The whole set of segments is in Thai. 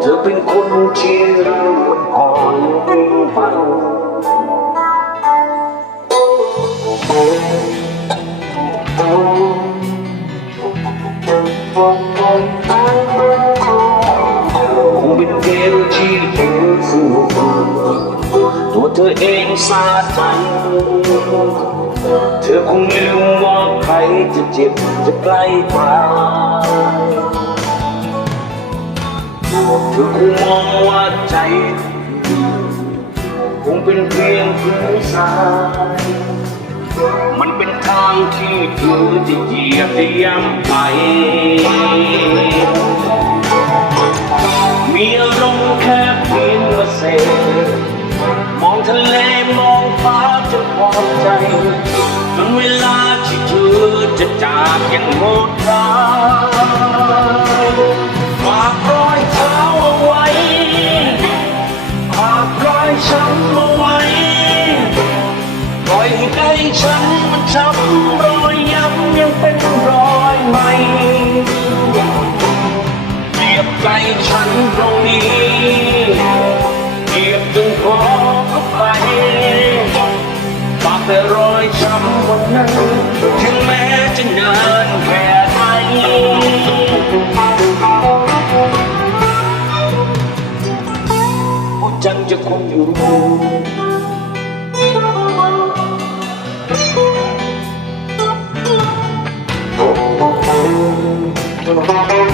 เธอเป็นคนที่เริ่มอ่อนเบาคงเป็นเกมที่เธอสู้ตัวเธอเองสาดใจเธอคงลืมว่าใครจะเจ็บจะใกล้ตาย เธอคงมองว่าใจคงเป็นเพียงพื้นทรายมันเป็นทางที่เธอจะเหยียบย่ำไป มีอารมณ์แค่เพียงว่าเสพมองทะเลมองฟ้าจนพอใจจนเวลาที่เธอจะจากอย่างโหดร้าย ที่ฉันมันช้ำรอยย้ำยังเป็นรอยใหม่เกียบใจฉันตรงนี้เกียบจนคอเข้าไปฝากแต่รอยช้ำวันนั้น มี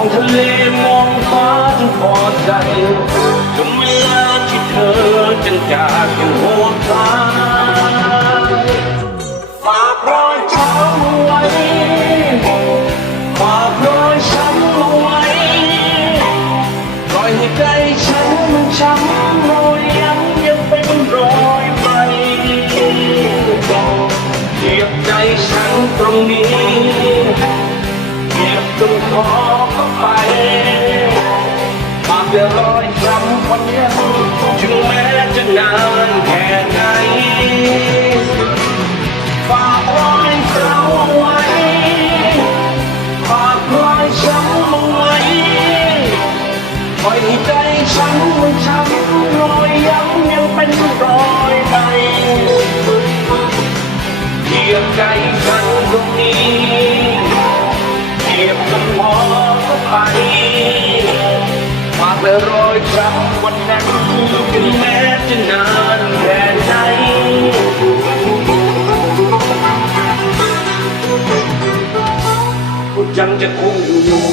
องทะเลมองฟ้าจนพอใจจนเวลาที่เธอจังจากอย่างโหดร้ายฝากรอยเท้าเอไว้ฝากรอยช้ำเอาไว้ปล่อยให้ใจฉันมันช้ำรอยย้ำยังเป็นรอยใหม่เหยียบใจฉันตรงนี้เหาไปปากเดือรอยช้ำวันยังถึงแม้จะนานแค่ไหนฝากรอยเท้าไว้ฝากรอยช้ำเอาไว้ปล่อยให้ใจฉันมันช้ำรอยย้ำยังเป็นรอยใหม่เหยียบใจ ไปมากและรอยครั้งวันนั้นถึนแม้จะนานแค่ไหนก็ยังจะคงอยู่